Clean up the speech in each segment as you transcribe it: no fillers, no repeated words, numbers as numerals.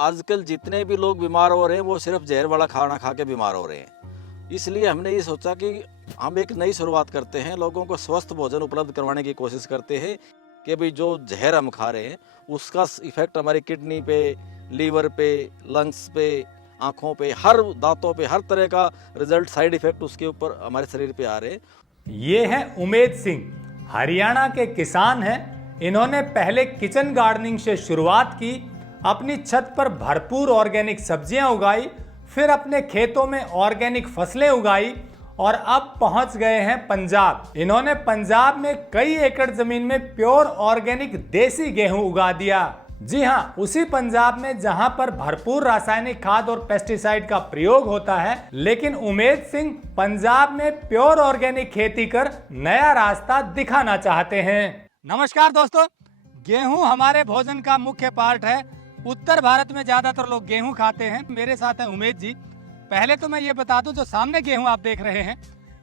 आजकल जितने भी लोग बीमार हो रहे हैं वो सिर्फ जहर वाला खाना खा के बीमार हो रहे हैं। इसलिए हमने ये सोचा कि हम एक नई शुरुआत करते हैं, लोगों को स्वस्थ भोजन उपलब्ध करवाने की कोशिश करते हैं कि भाई जो जहर हम खा रहे हैं उसका इफेक्ट हमारी किडनी पे, लीवर पे, लंग्स पे, आँखों पे, हर दांतों पे, हर तरह का रिजल्ट, साइड इफेक्ट उसके ऊपर हमारे शरीर पे आ रहे हैं। ये है उमेद सिंह, हरियाणा के किसान हैं। इन्होंने पहले किचन गार्डनिंग से शुरुआत की, अपनी छत पर भरपूर ऑर्गेनिक सब्जियां उगाई, फिर अपने खेतों में ऑर्गेनिक फसलें उगाई और अब पहुंच गए हैं पंजाब। इन्होंने पंजाब में कई एकड़ जमीन में प्योर ऑर्गेनिक देसी गेहूं उगा दिया। जी हां, उसी पंजाब में जहां पर भरपूर रासायनिक खाद और पेस्टिसाइड का प्रयोग होता है, लेकिन उमेद सिंह पंजाब में प्योर ऑर्गेनिक खेती कर नया रास्ता दिखाना चाहते हैं। नमस्कार दोस्तों, गेहूं हमारे भोजन का मुख्य पार्ट है। उत्तर भारत में ज्यादातर लोग गेहूं खाते हैं। मेरे साथ हैं उमेद जी। पहले तो मैं ये बता दूं, जो सामने गेहूं आप देख रहे हैं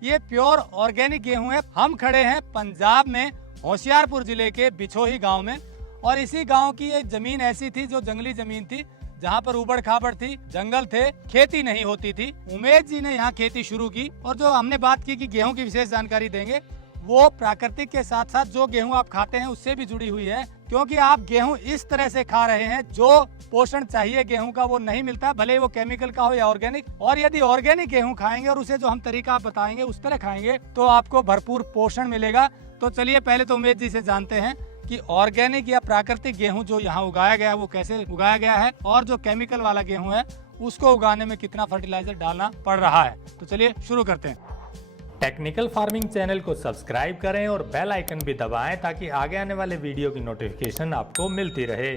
ये प्योर ऑर्गेनिक गेहूं है। हम खड़े हैं पंजाब में होशियारपुर जिले के बिछोही गांव में, और इसी गांव की एक जमीन ऐसी थी जो जंगली जमीन थी, जहां पर उबड़ खाबड़ थी, जंगल थे, खेती नहीं होती थी। उमेद जी ने यहाँ खेती शुरू की, और जो हमने बात की कि गेहूं की विशेष जानकारी देंगे, वो प्राकृतिक के साथ साथ जो गेहूं आप खाते हैं उससे भी जुड़ी हुई है। क्योंकि आप गेहूं इस तरह से खा रहे हैं, जो पोषण चाहिए गेहूं का वो नहीं मिलता, भले वो केमिकल का हो या ऑर्गेनिक। और यदि ऑर्गेनिक गेहूं खाएंगे और उसे जो हम तरीका आप बताएंगे उस तरह खाएंगे तो आपको भरपूर पोषण मिलेगा। तो चलिए पहले तो उमेद जी से जानते हैं कि ऑर्गेनिक या प्राकृतिक गेहूं जो यहाँ उगाया गया है वो कैसे उगाया गया है, और जो केमिकल वाला गेहूं है उसको उगाने में कितना फर्टिलाइजर डालना पड़ रहा है। तो चलिए शुरू करते हैं। टेक्निकल फार्मिंग चैनल को सब्सक्राइब करें और बेल आइकन भी दबाएं ताकि आगे आने वाले वीडियो की नोटिफिकेशन आपको मिलती रहे।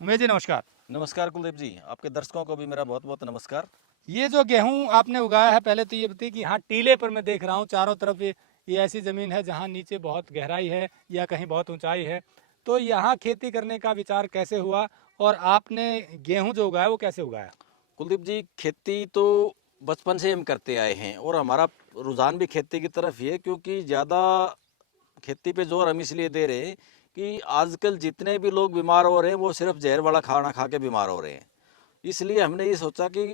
उमेद जी नमस्कार। नमस्कार कुलदीप जी, आपके दर्शकों को भी मेरा बहुत बहुत नमस्कार। ये जो गेहूं आपने उगाया है, पहले तो ये बताइए कि हाँ टीले पर मैं देख रहा हूँ चारों तरफ ये ऐसी जमीन है जहाँ नीचे बहुत गहराई है या कहीं बहुत ऊंचाई है, तो यहाँ खेती करने का विचार कैसे हुआ और आपने गेहूं जो उगाया वो कैसे उगाया? कुलदीप जी, खेती तो बचपन से हम करते आए हैं और हमारा रुझान भी खेती की तरफ ही है, क्योंकि ज़्यादा खेती पे जोर हम इसलिए दे रहे हैं कि आजकल जितने भी लोग बीमार हो रहे हैं वो सिर्फ जहर वाला खाना खा के बीमार हो रहे हैं। इसलिए हमने ये सोचा कि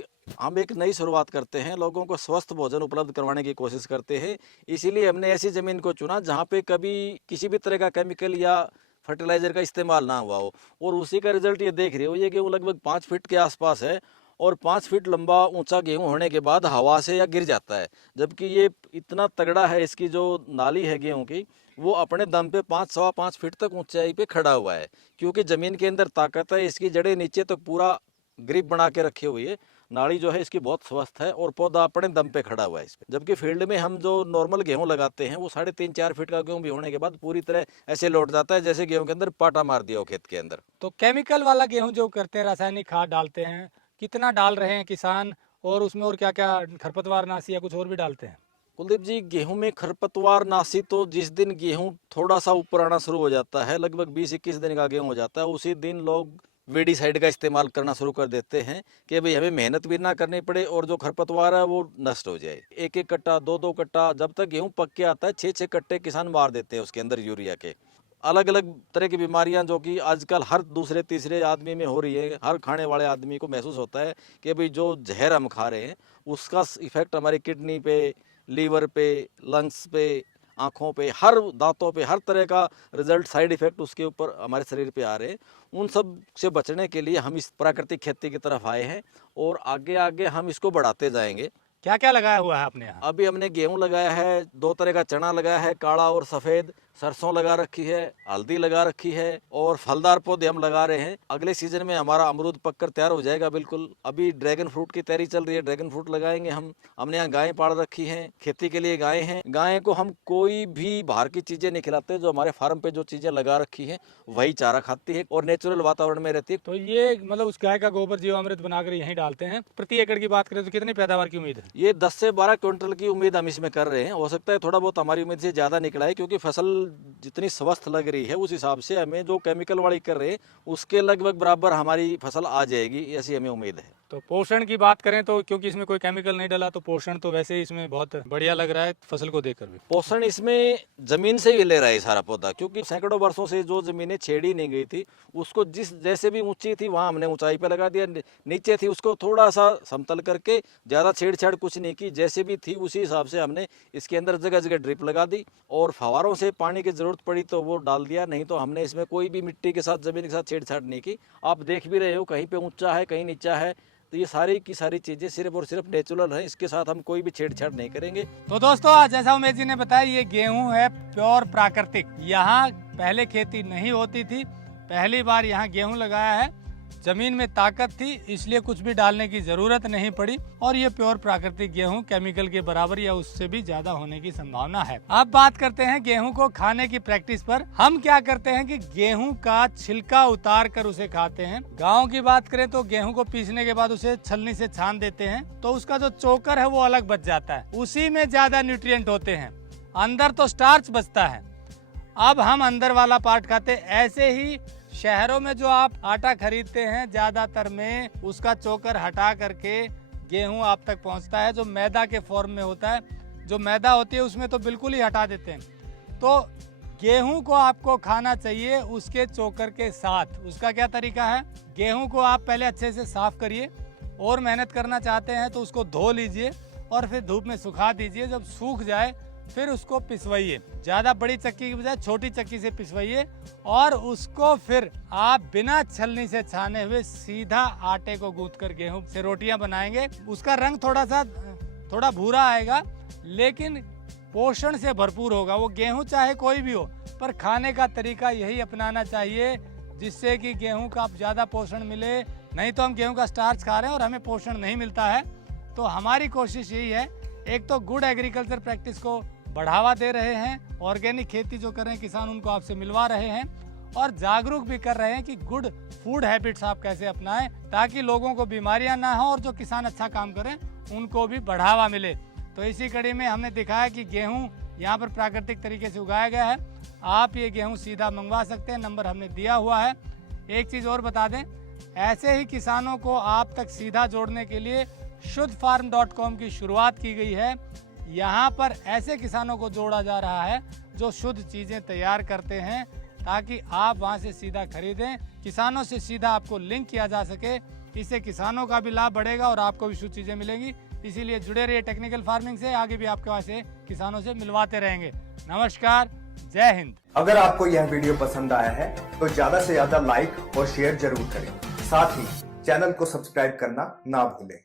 हम एक नई शुरुआत करते हैं, लोगों को स्वस्थ भोजन उपलब्ध करवाने की कोशिश करते हैं। इसीलिए हमने ऐसी ज़मीन को चुना जहाँ पे कभी किसी भी तरह का केमिकल या फर्टिलाइज़र का इस्तेमाल ना हुआ हो, और उसी का रिजल्ट ये देख रहे हो, ये कि वो लगभग 5 फीट के आसपास है, और 5 फीट लंबा ऊंचा गेहूं होने के बाद हवा से या गिर जाता है। जबकि ये इतना तगड़ा है, इसकी जो नाली है गेहूं की, वो अपने दम पे 5-5.25 फीट तक ऊंचाई पे खड़ा हुआ है, क्योंकि ज़मीन के अंदर ताकत है। इसकी जड़ें नीचे तक पूरा ग्रिप बना के रखी हुई है। नाड़ी जो है इसकी बहुत स्वस्थ है और पौधा अपने दम पे खड़ा हुआ है इस पे। जबकि फील्ड में हम जो नॉर्मल गेहूं लगाते हैं वो 3.5-4 फीट का गेहूं भी होने के बाद पूरी तरह ऐसे लौट जाता है जैसे गेहूं के अंदर पाटा मार दिया हो खेत के अंदर। तो केमिकल वाला गेहूं जो करते हैं, रासायनिक खाद डालते हैं, कितना डाल रहे हैं किसान, और उसमें और क्या क्या खरपतवार नाशी या कुछ और भी डालते हैं? कुलदीप जी, गेहूं में खरपतवार नाशी तो जिस दिन गेहूं थोड़ा सा ऊपर आना शुरू हो जाता है, लगभग 20-21 दिन का गेहूं हो जाता है, उसी दिन लोग वेडीसाइड का इस्तेमाल करना शुरू कर देते हैं कि भाई हमें मेहनत भी ना करनी पड़े और जो खरपतवार है वो नष्ट हो जाए। 1-1 कट्टा, 2-2 कट्टा, जब तक गेहूं पक के आता है 6-6 कट्टे किसान मार देते हैं उसके अंदर यूरिया के। अलग अलग तरह की बीमारियां जो कि आजकल हर दूसरे तीसरे आदमी में हो रही है, हर खाने वाले आदमी को महसूस होता है कि भाई जो जहर हम खा रहे हैं उसका इफेक्ट हमारी किडनी पे, लीवर पे, लंग्स पे, आँखों पे, हर दांतों पे, हर तरह का रिजल्ट, साइड इफेक्ट उसके ऊपर हमारे शरीर पे आ रहे हैं। उन सब से बचने के लिए हम इस प्राकृतिक खेती की तरफ आए हैं और आगे आगे हम इसको बढ़ाते जाएंगे। क्या क्या लगाया हुआ है आपने यहाँ? अभी हमने गेहूं लगाया है, 2 तरह का चना लगाया है, काला और सफ़ेद, सरसों लगा रखी है, हल्दी लगा रखी है, और फलदार पौधे हम लगा रहे हैं। अगले सीजन में हमारा अमरूद पककर तैयार हो जाएगा बिल्कुल। अभी ड्रैगन फ्रूट की तैयारी चल रही है, ड्रैगन फ्रूट लगाएंगे हम। हमने यहाँ गायें पाल रखी हैं, खेती के लिए गायें हैं। गायें को हम कोई भी बाहर की चीज़ें नहीं खिलाते, जो हमारे फार्म पे जो चीज़ें लगा रखी हैं वही चारा खाती है और नेचुरल वातावरण में रहती है। तो ये मतलब उस गाय का गोबर जीवामृत बनाकर यहीं डालते हैं। प्रति एकड़ की बात करें तो कितनी पैदावार की उम्मीद है? ये 10 से 12 क्विंटल की उम्मीद हम इसमें कर रहे हैं। हो सकता है थोड़ा बहुत हमारी उम्मीद से ज़्यादा निकला है, क्योंकि फसल फसल जितनी स्वस्थ लग रही है उस हिसाब से हमें जो केमिकल वाली कर रहे हैं उसके लगभग बराबर हमारी फसल आ जाएगी, ऐसी हमें उम्मीद है। तो पोषण की बात करें तो क्योंकि इसमें कोई केमिकल नहीं डला तो पोषण तो वैसे ही इसमें बहुत बढ़िया लग रहा है फसल को देखकर भी। पोषण इसमें जमीन से ही ले रहा है सारा पौधा, क्योंकि सैकड़ों वर्षों से जो जमीनें छेड़ी नहीं गई थी उसको जिस जैसे भी ऊंची थी वहां हमने ऊंचाई पे लगा दिया, नीचे थी उसको थोड़ा सा समतल करके, ज़्यादा छेड़छाड़ कुछ नहीं की, जैसे भी थी उसी हिसाब से हमने इसके अंदर जगह जगह ड्रिप लगा दी और फवारों से पानी की जरूरत पड़ी तो वो डाल दिया, नहीं तो हमने इसमें कोई भी मिट्टी के साथ जमीन के साथ छेड़छाड़ नहीं की। आप देख भी रहे हो कहीं पे ऊंचा है कहीं नीचा है, तो ये सारी की सारी चीजें सिर्फ और सिर्फ नेचुरल है, इसके साथ हम कोई भी छेड़छाड़ नहीं करेंगे। तो दोस्तों जैसा उमेश जी ने बताया ये गेहूं है प्योर प्राकृतिक, यहाँ पहले खेती नहीं होती थी, पहली बार यहाँ गेहूं लगाया है, जमीन में ताकत थी इसलिए कुछ भी डालने की जरूरत नहीं पड़ी और ये प्योर प्राकृतिक गेहूं केमिकल के बराबर या उससे भी ज्यादा होने की संभावना है। अब बात करते हैं गेहूं को खाने की प्रैक्टिस पर। हम क्या करते हैं कि गेहूं का छिलका उतार कर उसे खाते हैं। गाँव की बात करें तो गेहूं को पीसने के बाद उसे छलनी से छान देते हैं तो उसका जो चोकर है वो अलग बच जाता है, उसी में ज्यादा न्यूट्रिएंट होते हैं, अंदर तो स्टार्च बचता है। अब हम अंदर वाला पार्ट खाते। ऐसे ही शहरों में जो आप आटा खरीदते हैं ज्यादातर में उसका चोकर हटा करके गेहूं आप तक पहुंचता है जो मैदा के फॉर्म में होता है, जो मैदा होती है उसमें तो बिल्कुल ही हटा देते हैं। तो गेहूं को आपको खाना चाहिए उसके चोकर के साथ। उसका क्या तरीका है, गेहूं को आप पहले अच्छे से साफ करिए और मेहनत करना चाहते हैं तो उसको धो लीजिए और फिर धूप में सुखा दीजिए। जब सूख जाए फिर उसको पिसवाइए, ज्यादा बड़ी चक्की की बजाय छोटी चक्की से पिसवाइए और उसको फिर आप बिना छलनी से छाने हुए सीधा आटे को गूंथ कर गेहूं से रोटियां बनाएंगे। उसका रंग थोड़ा भूरा आएगा लेकिन पोषण से भरपूर होगा। वो गेहूं चाहे कोई भी हो पर खाने का तरीका यही अपनाना चाहिए जिससे कि गेहूं का ज्यादा पोषण मिले। नहीं तो हम गेहूं का स्टार्च खा रहे हैं और हमें पोषण नहीं मिलता है। तो हमारी कोशिश यही है, एक तो गुड एग्रीकल्चर प्रैक्टिस को बढ़ावा दे रहे हैं, ऑर्गेनिक खेती जो कर रहे हैं किसान उनको आपसे मिलवा रहे हैं और जागरूक भी कर रहे हैं कि गुड फूड हैबिट्स आप कैसे अपनाएं ताकि लोगों को बीमारियां ना हो और जो किसान अच्छा काम करें उनको भी बढ़ावा मिले। तो इसी कड़ी में हमने दिखाया कि गेहूं यहाँ पर प्राकृतिक तरीके से उगाया गया है। आप ये गेहूं सीधा मंगवा सकते हैं, नंबर हमने दिया हुआ है। एक चीज़ और बता दें, ऐसे ही किसानों को आप तक सीधा जोड़ने के लिए शुद्धफार्म.com की शुरुआत की गई है। यहाँ पर ऐसे किसानों को जोड़ा जा रहा है जो शुद्ध चीज़ें तैयार करते हैं ताकि आप वहाँ से सीधा खरीदें, किसानों से सीधा आपको लिंक किया जा सके। इससे किसानों का भी लाभ बढ़ेगा और आपको भी शुद्ध चीज़ें मिलेंगी। इसीलिए जुड़े रहिए टेक्निकल फार्मिंग से, आगे भी आपके वहाँ से किसानों से मिलवाते रहेंगे। नमस्कार, जय हिंद। अगर आपको यह वीडियो पसंद आया है तो ज्यादा से ज्यादा लाइक और शेयर जरूर करें, साथ ही चैनल को सब्सक्राइब करना ना भूलें।